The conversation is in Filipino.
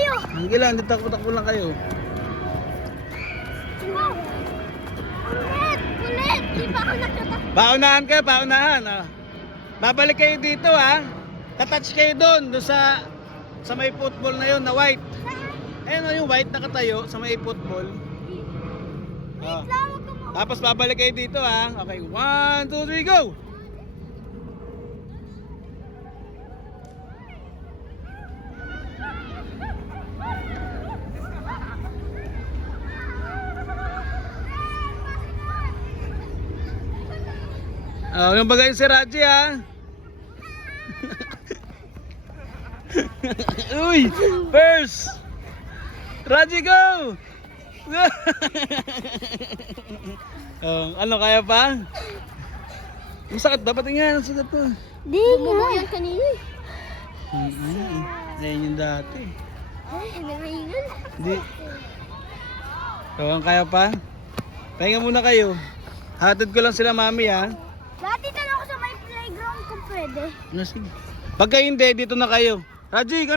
tayo. Sige lang, dito takbo lang kayo. Wow. Ulit. Di pa ako nagtatakbo. Paunahan kayo, paunahan. Ah. Babalik kayo dito ha. Tatouch kayo doon sa may football na yon na white. Ayun yung white nakatayo sa may football. Ah. Tapos babalik kayo dito ha. Okay, 1, 2, 3, go! Yung bagay si Raji ha. Uy! First! Raji, go! Ano, kaya pa? Masakit ba? Pati nga, masakit pa. Di nga. Yan kanina. Ayan yung dati. Ay, nangahingan. Hindi. Kaya pa? Pahinga muna kayo. Hatid ko lang sila mami ha. Dati tanong ako sa may playground kung pwede. Sige. Pagka hindi, dito na kayo. Raji,